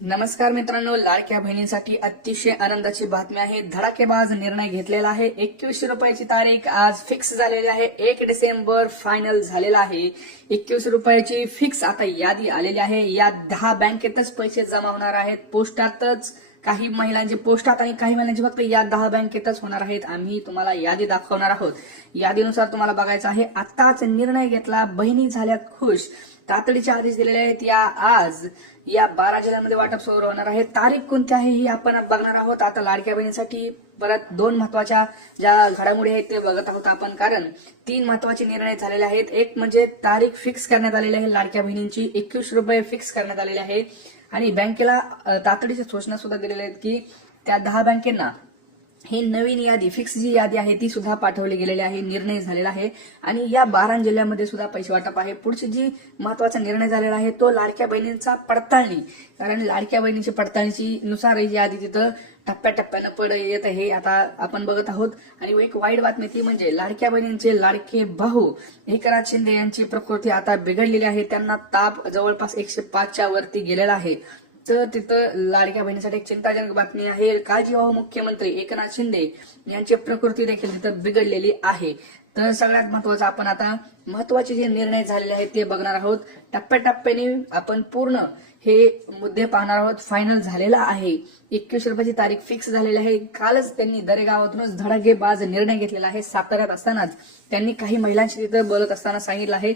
नमस्कार मित्रांनो लाडक्या बहिणींसाठी अतिशय आनंदाची बातमी आहे. धडाकेबाज निर्णय घेतलेला आहे. एकवीसशे रुपयाची तारीख आज फिक्स झालेली आहे. एक डिसेंबर फायनल झालेला आहे. एकवीसशे रुपयाची फिक्स आता यादी आलेली आहे. या दहा बँकेतच पैसे जमा होणार आहेत. पोस्टातच काही महिलांचे पोस्टात आणि काही महिलांचे फक्त या दहा बँकेतच होणार आहेत. आम्ही तुम्हाला यादी दाखवणार आहोत. यादीनुसार तुम्हाला बघायचं आहे. आताच निर्णय घेतला. बहिणी झाल्यात खुश. तातडीचे आदेश दिलेले आहेत. या आज या बारा जिल्ह्यांमध्ये वाटप सुरू होणार आहे. तारीख कोणती आहे ही आपण बघणार आहोत. आता लाडक्या बहिणीसाठी परत दोन महत्त्वाच्या ज्या घडामोडी आहेत ते बघत आहोत आपण. कारण तीन महत्त्वाचे निर्णय झालेले आहेत. एक म्हणजे तारीख फिक्स करण्यात आलेली आहे. लाडक्या बहिणींची एकवीस रुपये फिक्स करण्यात आलेले आहे. आणि बँकेला तातडीच्या सूचना सुद्धा दिलेल्या आहेत की त्या दहा बँकेंना हे नवीन यादी फिक्स जी यादी आहे ती सुद्धा पाठवली गेलेली आहे निर्णय झालेला आहे. आणि या बारा जिल्ह्यामध्ये सुद्धा पैसे वाटप आहे. पुढची जी महत्त्वाचा निर्णय झालेला आहे तो लाडक्या बहिणींचा पडताळणी. कारण लाडक्या बहिणीची पडताळणीची नुसार ही यादी तिथं टप्प्याटप्प्यानं पड येत हे आता आपण बघत आहोत. आणि एक वाईट बातमी ती म्हणजे लाडक्या बहिणींचे लाडके भाऊ एकनाथ शिंदे यांची प्रकृती आता बिघडलेली आहे. त्यांना ताप जवळपास एकशे पाचच्या वरती गेलेला आहे. तर तिथं लाडक्या बहिणीसाठी एक चिंताजनक बातमी आहे. काळजीवाहू मुख्यमंत्री एकनाथ शिंदे यांची प्रकृती देखील तिथं बिघडलेली आहे. तर सगळ्यात महत्वाचं आपण आता महत्त्वाचे जे निर्णय झालेले आहेत ते बघणार आहोत. टप्प्याटप्प्याने आपण पूर्ण हे मुद्दे पाहणार आहोत. फायनल झालेला आहे. एकवीस रुपयाची तारीख फिक्स झालेली आहे. कालच त्यांनी दरेगावातूनच धडाकेबाज निर्णय घेतलेला आहे. साताऱ्यात असतानाच त्यांनी काही महिलांशी तिथं बोलत असताना सांगितलं आहे.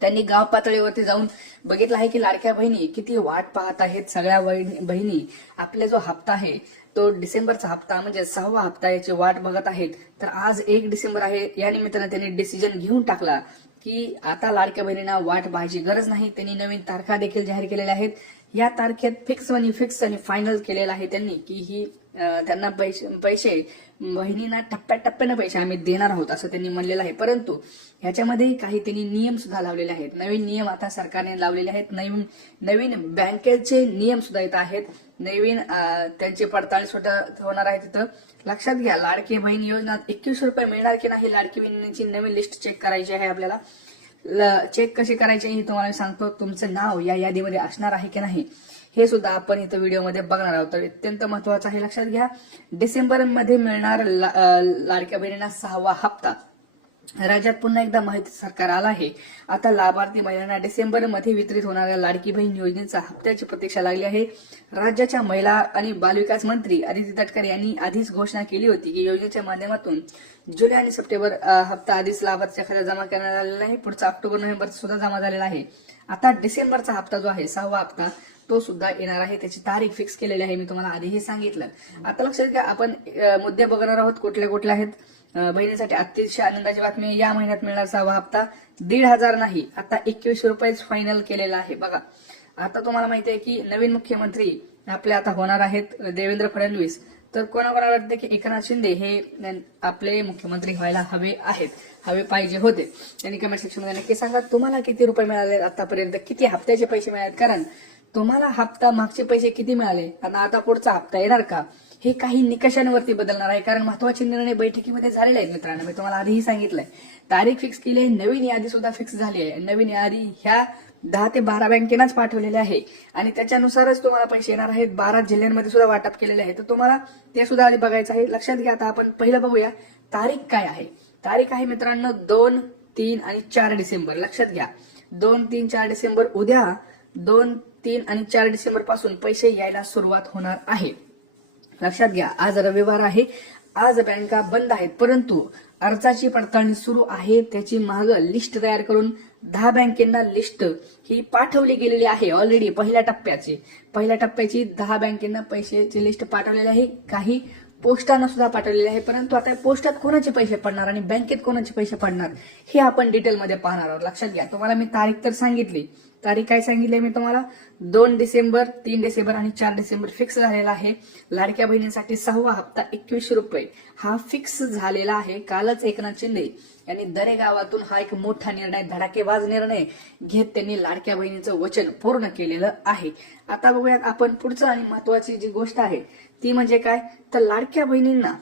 त्यांनी गाव पातळीवरती जाऊन बघितलं आहे की लाडक्या बहिणी किती वाट पाहत आहेत सगळ्या बहिणी. आपला जो हप्ता आहे तो डिसेंबरचा हप्ता म्हणजे सहावा हप्ता याची वाट बघत आहेत. तर आज एक डिसेंबर आहे या निमित्तानं त्यांनी डिसिजन घेऊन टाकला की आता लाडक्या बहिणींना वाट पाहायची गरज नाही. त्यांनी नवीन तारखा देखील जाहीर केलेल्या आहेत. या तारखेत फिक्स आणि फिक्स आणि फायनल केलेलं आहे त्यांनी की ही त्यांना पैसे पैसे बहिणींना टप्प्याटप्प्यानं पैसे आम्ही देणार आहोत असं त्यांनी म्हणलेलं आहे. परंतु ह्याच्यामध्ये काही त्यांनी नियम सुद्धा लावलेले आहेत. नवीन नियम आता सरकारने लावलेले आहेत. नवीन नवीन बँकेचे नियम सुद्धा येत आहेत. नवीन त्यांची पडताळणी सुद्धा होणार आहे तिथं. लक्षात घ्या लाडकी बहीण योजना एकवीस रुपये मिळणार की नाही लाडकी बहिणींची नवीन लिस्ट चेक करायची आहे आपल्याला. चेक कशी करायची हे तुम्हाला मी सांगतो. तुमचं नाव या यादीमध्ये असणार आहे की नाही हे सुद्धा आपण इथं व्हिडिओमध्ये बघणार आहोत. तर अत्यंत महत्वाचं आहे लक्षात घ्या. डिसेंबरमध्ये मिळणार ला- लाडक्या बहिणींना सहावा हप्ता. राज्यात पुन्हा एकदा माहिती सरकार आला आहे. आता लाभार्थी महिलांना डिसेंबरमध्ये वितरित होणाऱ्या लाडकी बहीण योजनेचा हप्त्याची प्रतीक्षा लागली आहे. राज्याच्या महिला आणि बालविकास मंत्री आदिती तटकर यांनी आधीच घोषणा केली होती की योजनेच्या माध्यमातून जुलै आणि सप्टेंबर हप्ता आधीच लाभार्थीच्या खात्यात जमा करण्यात आलेला आहे पुढचा ऑक्टोबर नोव्हेंबर सुद्धा जमा झालेला आहे. आता डिसेंबरचा हप्ता जो आहे सहावा हप्ता तो सुद्धा येणार आहे. त्याची तारीख फिक्स केलेली आहे. मी तुम्हाला आधीही सांगितलं. आता लक्षात घ्या आपण मुद्दे बघणार आहोत कुठले कुठले आहेत. बहिणीसाठी अतिशय आनंदाची बातमी. या महिन्यात मिळणार सहावा हप्ता दीड हजार नाही. आता एकवीसशे रुपयेच फायनल केलेला आहे. बघा आता तुम्हाला माहिती आहे की नवीन मुख्यमंत्री आपले आता होणार आहेत देवेंद्र फडणवीस. तर कोणाकोणा वाटतं की एकनाथ शिंदे हे आपले मुख्यमंत्री व्हायला हवे आहेत हवे पाहिजे होते? त्यांनी कमेंट सेक्शनमध्ये नक्की सांगा. तुम्हाला किती रुपये मिळाले आतापर्यंत? किती हप्त्याचे पैसे मिळाले कारण तुम्हाला हप्ता मागचे पैसे किती मिळाले? आणि आता पुढचा हप्ता येणार का? हे काही निकषांवरती बदलणार आहे. कारण महत्त्वाचे निर्णय बैठकीमध्ये झालेले आहेत मित्रांनो. मी तुम्हाला आधीही सांगितलंय. तारीख फिक्स केली आहे. नवीन यादी सुद्धा फिक्स झाली आहे. नवीन यादी ह्या दहा ते बारा बँकेनाच पाठवलेले आहे. आणि त्याच्यानुसारच तुम्हाला पैसे येणार आहेत. बारा जिल्ह्यांमध्ये सुद्धा वाटप केलेले आहे. तर तुम्हाला ते सुद्धा आधी बघायचं आहे. लक्षात घ्या आता आपण पहिलं बघूया. तारीख काय आहे? तारीख आहे मित्रांनो दोन तीन आणि चार डिसेंबर. लक्षात घ्या. दोन तीन चार डिसेंबर. उद्या दोन तीन आणि चार डिसेंबरपासून पैसे यायला सुरुवात होणार आहे. लक्षात घ्या आज रविवार आहे. आज बँका बंद आहेत परंतु अर्जाची पडताळणी सुरू आहे. त्याची माग लिस्ट तयार करून दहा बँकेंना लिस्ट ही पाठवली गेलेली आहे ऑलरेडी पहिल्या टप्प्याची. पहिल्या टप्प्याची दहा बँकेंना पैशाची लिस्ट पाठवलेली आहे. काही पोस्टानं सुद्धा पाठवलेली आहे परंतु आता पोस्टात कोणाचे पैसे पडणार आणि बँकेत कोणाचे पैसे पडणार हे आपण डिटेलमध्ये पाहणार आहोत. लक्षात घ्या. तुम्हाला मी तारीख तर सांगितली. तारीख काय सांगितली मी तुम्हाला? दोन डिसेंबर तीन डिसेंबर आणि चार डिसेंबर फिक्स झालेला आहे. लाडक्या बहिणींसाठी सहावा हप्ता एकवीसशे रुपये. हा फिक्स झालेला आहे. कालच एकनाथ शिंदे यांनी दरे गावातून हा एक मोठा निर्णय धडाकेबाज निर्णय घेत त्यांनी लाडक्या बहिणीचं वचन पूर्ण केलेलं आहे. आता बघूयात आपण पुढचं आणि महत्वाची जी गोष्ट आहे ती म्हणजे काय? तर लाडक्या बहिणींना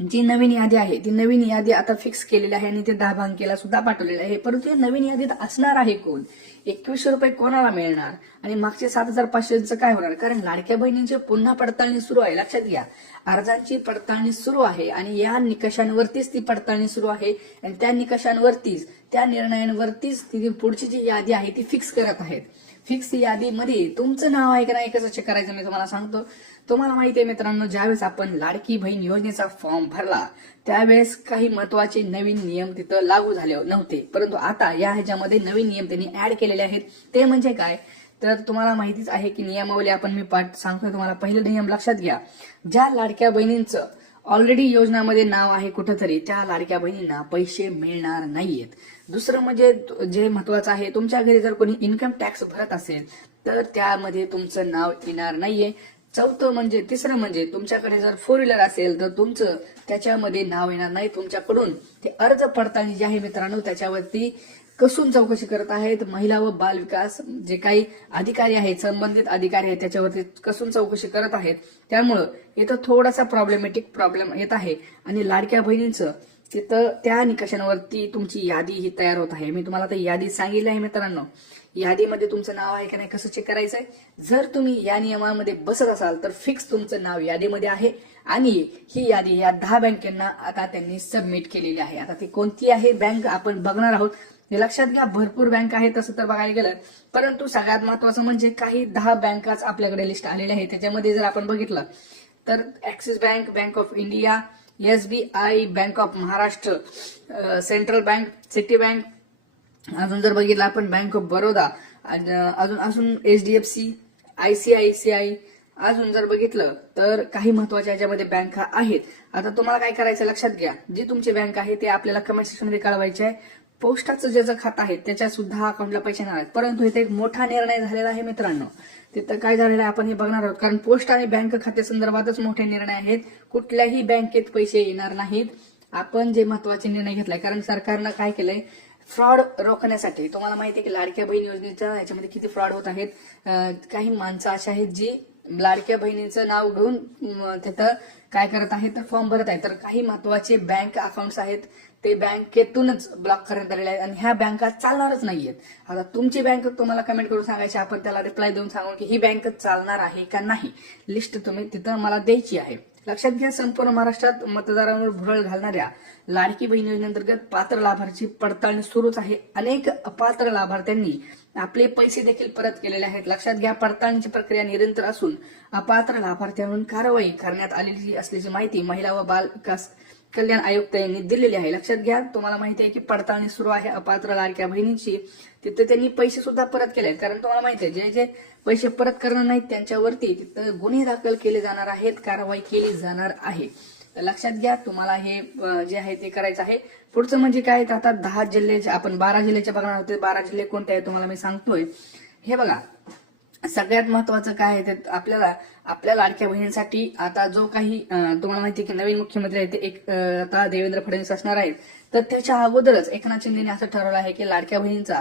जी नवीन यादी आहे ती नवीन यादी आता फिक्स केलेली आहे आणि ते दहा बँकेला सुद्धा पाठवलेली आहे. परंतु या नवीन यादीत असणार आहे कोण? एकवीसशे रुपये कोणाला मिळणार? आणि मागचे सात हजार पाचशेचं काय होणार? कारण लाडक्या बहिणींची पुन्हा पडताळणी सुरू आहे. लक्षात घ्या. अर्जांची पडताळणी सुरू आहे आणि या निकषांवरतीच ती पडताळणी सुरू आहे. आणि त्या निकषांवरतीच त्या निर्णयांवरतीच ती पुढची जी यादी आहे ती फिक्स करत आहेत. फिक्स यादीमध्ये तुमचं नाव आहे का नाही कसं चेक करायचं मी तुम्हाला सांगतो. तुम्हाला माहिती आहे मित्रांनो ज्यावेळेस आपण लाडकी बहीण योजनेचा फॉर्म भरला त्यावेळेस काही महत्त्वाचे नवीन नियम तिथं लागू झाले नव्हते. परंतु आता या ह्याच्यामध्ये नवीन नियम त्यांनी ऍड केलेले आहेत. ते म्हणजे काय? तर तुम्हाला माहितीच आहे की नियमावली आपण मी पाठ सांगतोय तुम्हाला पहिलं नियम लक्षात घ्या. ज्या लाडक्या बहिणींचं ऑलरेडी योजनामध्ये नाव आहे कुठंतरी त्या लाडक्या बहिणींना पैसे मिळणार नाहीयेत. दुसरं म्हणजे जे महत्वाचं आहे तुमच्या घरी जर कोणी इन्कम टॅक्स भरत असेल तर त्यामध्ये तुमचं नाव येणार नाहीये. चौथं म्हणजे तिसरं म्हणजे तुमच्याकडे जर फोर व्हीलर असेल तर तुमचं त्याच्यामध्ये नाव येणार नाही तुमच्याकडून. ते अर्ज पडताळणी जे आहे मित्रांनो त्याच्यावरती कसून चौकशी करत आहेत महिला व बाल विकास जे काही अधिकारी आहेत संबंधित अधिकारी आहेत त्याच्यावरती कसून चौकशी करत आहेत. त्यामुळं इथं थोडासा प्रॉब्लेमॅटिक प्रॉब्लेम येत आहे. आणि लाडक्या बहिणींचं तिथं त्या निकषांवरती तुमची यादी ही तयार होत आहे. मी तुम्हाला आता यादी सांगितली आहे मित्रांनो. यादीमध्ये तुमचं नाव आहे का नाही कसं चेक करायचं आहे जर तुम्ही या नियमामध्ये बसत असाल तर फिक्स तुमचं नाव यादीमध्ये आहे. आणि ही यादी या दहा बँकेंना आता त्यांनी सबमिट केलेली आहे. आता ती कोणती आहे बँक आपण बघणार आहोत. हे लक्षात घ्या भरपूर बँक आहे तसं तर बघायला गेलं. परंतु सगळ्यात महत्वाचं म्हणजे काही दहा बँकाच आपल्याकडे लिस्ट आलेल्या आहे त्याच्यामध्ये जर आपण बघितलं तर Axis bank bank of India SBI bank of Maharashtra central bank Citi bank अजून जर बघितलं आपण बँक ऑफ बरोदा अजून अजून H D F C I C I C I अजून जर बघितलं तर काही महत्त्वाच्या याच्यामध्ये बँका आहेत. आता तुम्हाला काय करायचं लक्षात घ्या. जी तुमची बँक आहे ते आपल्याला कमेंट सेक्शनमध्ये कळवायचे आहे. पोस्टाचं ज्याचं खातं आहे त्याच्या सुद्धा अकाउंटला पैसे येणार आहेत. परंतु इथे एक मोठा निर्णय झालेला आहे मित्रांनो. तिथं काय झालेलं आहे आपण हे बघणार आहोत. कारण पोस्ट आणि बँक खात्यासंदर्भातच मोठे निर्णय आहेत. कुठल्याही बँकेत पैसे येणार नाहीत. आपण जे महत्त्वाचे निर्णय घेतलाय कारण सरकारनं काय केलंय फ्रॉड रोखण्यासाठी तुम्हाला माहिती आहे की लाडक्या बहीण योजनेच्या याच्यामध्ये किती फ्रॉड होत आहेत? काही माणसं अशी आहेत जी लाडक्या बहिणीचं नाव घेऊन तिथं काय करत आहेत? तर फॉर्म भरत आहेत. तर काही महत्त्वाचे बँक अकाउंट्स आहेत. ते बँकेतूनच ब्लॉक करण्यात आलेले आहेत आणि ह्या बँका चालणारच नाहीयेत. आता तुमची बँक तुम्हाला कमेंट करून सांगायची आपण त्याला रिप्लाय देऊन सांगू की ही बँक चालणार आहे का नाही? लिस्ट तुम्ही तिथं मला द्यायची आहे. लक्षात घ्या संपूर्ण महाराष्ट्रात मतदारांवर भुरळ घालणाऱ्या लाडकी बहीण योजनेअंतर्गत पात्र लाभार्थी पडताळणी सुरूच आहे. अनेक अपात्र लाभार्थ्यांनी आपले पैसे देखील परत केलेले आहेत. लक्षात घ्या पडताळणीची प्रक्रिया निरंतर असून अपात्र लाभार्थ्यांवरून कारवाई करण्यात आलेली असल्याची माहिती महिला व बाल विकास कल्याण आयुक्त यांनी दिलेली आहे. लक्षात घ्या तुम्हाला माहिती आहे की पडताळणी सुरू आहे अपात्र लाडक्या बहिणींची. तिथं त्यांनी पैसे सुद्धा परत केले आहेत कारण तुम्हाला माहिती आहे जे जे पैसे परत करणार नाहीत त्यांच्यावरती तिथं गुन्हे दाखल केले जाणार आहेत कारवाई केली जाणार आहे. तर लक्षात घ्या तुम्हाला हे जे आहे ते करायचं आहे. पुढचं म्हणजे काय? तर आता दहा जिल्ह्याचे आपण बारा जिल्ह्याचे बघणार होते बारा जिल्हे कोणते आहेत तुम्हाला मी सांगतोय. हे बघा सगळ्यात महत्वाचं काय आहे ते आपल्याला आपल्या लाडक्या बहिणींसाठी आता जो काही तुम्हाला माहिती आहे की नवीन मुख्यमंत्री आहेत ते एक आता देवेंद्र फडणवीस असणार आहेत. तर त्याच्या अगोदरच एकनाथ शिंदेने असं ठरवलं आहे की लाडक्या बहिणींचा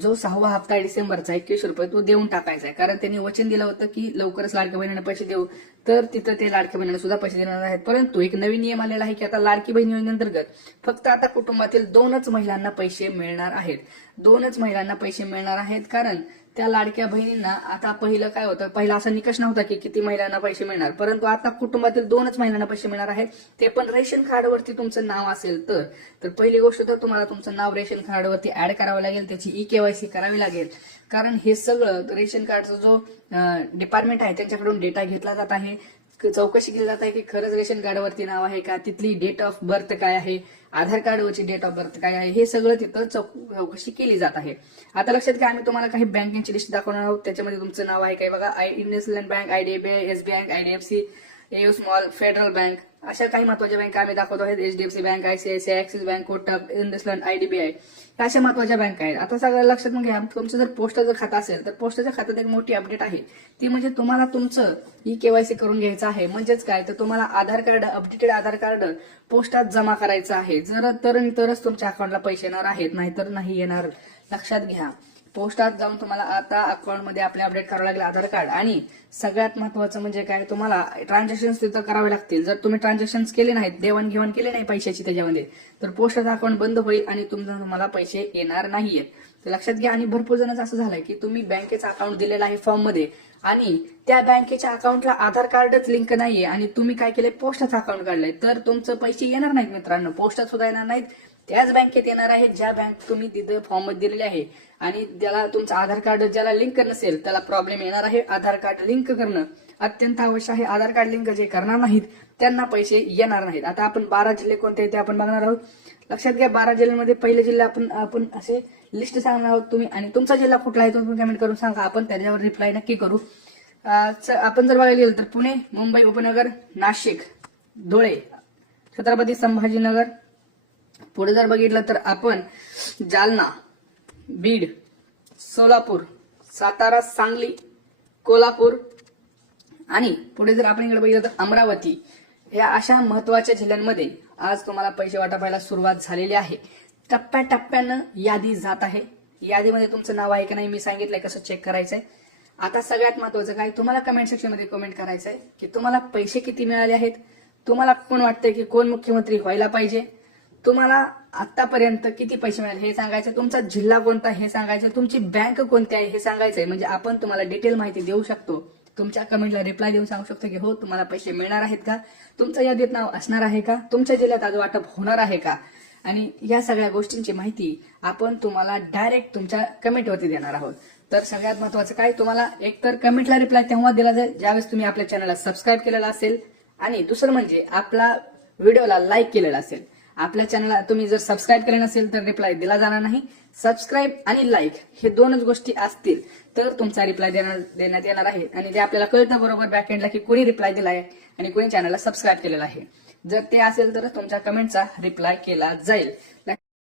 जो सहावा हप्ता डिसेंबरचा एकवीस रुपये तो देऊन टाकायचा आहे. कारण त्यांनी वचन दिलं होतं की लवकरच लाडक्या बहिणींना पैसे देऊ. तर तिथं ते लाडक्या बहिणींना सुद्धा पैसे देणार आहेत. परंतु एक नवीन नियम आलेला आहे की आता लाडकी बहीण योजनेअंतर्गत फक्त आता कुटुंबातील दोनच महिलांना पैसे मिळणार आहेत. दोनच महिलांना पैसे मिळणार आहेत कारण त्या लाडक्या बहिणींना आता पहिलं काय होतं पहिला असा निकष नव्हता की किती महिलांना पैसे मिळणार. परंतु आता कुटुंबातील दोनच महिलांना पैसे मिळणार आहेत. ते पण रेशन कार्डवरती तुमचं नाव असेल तर. तर पहिली गोष्ट तर तुम्हाला तुमचं नाव रेशन कार्डवरती ऍड करावं लागेल त्याची ई केवायसी करावी लागेल. कारण हे सगळं रेशन कार्डचा जो डिपार्टमेंट आहे त्यांच्याकडून डेटा घेतला जात आहे. चौकशी केली जात आहे की खरंच रेशन कार्डवरती नाव आहे का? तिथली डेट ऑफ बर्थ काय आहे? आधार कार्डवरची डेट ऑफ बर्थ काय आहे? हे सगळं तिथं चौ- चौकशी केली जात आहे. आता लक्षात घ्या आम्ही तुम्हाला काही बँकेची लिस्ट दाखवणार आहोत. त्याच्यामध्ये तुमचं नाव आहे काय बघा I IndusInd bank IDBI Yes bank IDFC AU small Federal bank अशा काही महत्त्वाच्या बँका आम्ही दाखवतो आहेत. HDFC bank ICICI Axis bank Kotak IndusInd IDBI या अशा महत्त्वाच्या बँका आहेत. आता सगळं लक्षात मग घ्या. तुमचं जर पोस्टाचं खातं असेल तर पोस्टाच्या खात्यात एक मोठी अपडेट आहे. ती म्हणजे तुम्हाला तुमचं ई केवायसी करून घ्यायचं आहे. म्हणजेच काय? तर तुम्हाला Aadhaar card updated Aadhaar card पोस्टात जमा करायचं आहे. जर तर तरच तुमच्या अकाउंटला पैसे येणार आहेत. नाहीतर नाही येणार. लक्षात घ्या. पोस्टात जाऊन तुम्हाला आता अकाउंटमध्ये आपले अपडेट करावं लागेल आधार कार्ड. आणि सगळ्यात महत्वाचं म्हणजे काय तुम्हाला ट्रान्झॅक्शन तिथं करावे लागतील. जर तुम्ही ट्रान्झॅक्शन केले नाहीत देवाणघेवाण केले नाही पैशाची त्याच्यामध्ये तर पोस्टात अकाउंट बंद होईल आणि तुमचं तुम्हाला पैसे येणार नाहीयेत. तर लक्षात घ्या आणि भरपूर जणांचं असं झालंय की तुम्ही बँकेचा अकाउंट दिलेला आहे फॉर्ममध्ये आणि त्या बँकेच्या अकाउंटला आधार कार्डच लिंक नाहीये आणि तुम्ही काय केलंय पोस्टाचं अकाउंट काढलंय. तर तुमचं पैसे येणार नाहीत मित्रांनो पोस्टात सुद्धा येणार नाहीत. त्याच बँकेत येणार आहे ज्या बँक तुम्ही तिथं फॉर्म दिलेली दिलेले आहे. आणि त्याला तुमचं आधार कार्ड ज्याला लिंक नसेल त्याला प्रॉब्लेम येणार आहे आधार कार्ड लिंक करणं. अत्यंत आवश्यक आहे आधार कार्ड लिंक जे करणार नाहीत त्यांना पैसे येणार नाहीत. आता आपण बारा जिल्हे कोणते ते आपण बघणार आहोत. लक्षात घ्या बारा जिल्ह्यांमध्ये पहिले जिल्हे आपण आपण असे लिस्ट सांगणार आहोत तुम्ही. आणि तुमचा जिल्हा कुठला आहे तो तुम्ही कमेंट करून सांगा. आपण त्याच्यावर रिप्लाय नक्की करू. च- आपण जर बघायला गेलं तर पुणे मुंबई उपनगर नाशिक धुळे छत्रपती संभाजीनगर पुढे जर बघितलं तर आपण जालना बीड सोलापूर सातारा सांगली कोल्हापूर आणि पुढे जर आपण इकडे बघितलं तर अमरावती या अशा महत्त्वाच्या जिल्ह्यांमध्ये आज तुम्हाला पैसे वाटपायला सुरुवात झालेली आहे. टप्प्याटप्प्यानं यादी जात आहे. यादीमध्ये तुमचं नाव आहे की नाही मी सांगितलंय कसं चेक करायचंय. आता सगळ्यात महत्वाचं काय तुम्हाला कमेंट सेक्शनमध्ये कमेंट करायचंय की तुम्हाला पैसे किती मिळाले आहेत तुम्हाला कोण वाटतंय की कोण मुख्यमंत्री व्हायला पाहिजे तुम्हाला आतापर्यंत किती पैसे मिळाले हे सांगायचं? तुमचा जिल्हा कोणता हे सांगायचं? तुमची बँक कोणती आहे हे सांगायचंय. म्हणजे आपण तुम्हाला डिटेल माहिती देऊ शकतो. तुमच्या कमेंटला रिप्लाय देऊन सांगू शकतो की हो तुम्हाला पैसे मिळणार आहेत का? तुमचं यादीत नाव असणार आहे का? तुमच्या जिल्ह्यात आज वाटप होणार आहे का? आणि या सगळ्या गोष्टींची माहिती आपण तुम्हाला डायरेक्ट तुमच्या कमेंटवरती देणार आहोत. तर सगळ्यात महत्वाचं काय? तुम्हाला एकतर कमेंटला रिप्लाय तेव्हा दिला जाईल ज्यावेळेस तुम्ही आपल्या चॅनलला सबस्क्राईब केलेला असेल. आणि दुसरं म्हणजे आपला व्हिडिओला लाईक केलेला असेल. आपल्या चॅनलला तुम्ही जर सबस्क्राईब केले नसेल तर रिप्लाय दिला जाणार नाही. सबस्क्राईब आणि लाईक हे दोनच गोष्टी असतील तर तुमचा रिप्लाय देण्यात येणार आहे. आणि ते आपल्याला कळतं बरोबर बॅकएंडला की कोणी रिप्लाय दिला आहे आणि कोणी चॅनलला सबस्क्राईब केलेला आहे. जर ते असेल तर तुमच्या कमेंटचा रिप्लाय केला जाईल.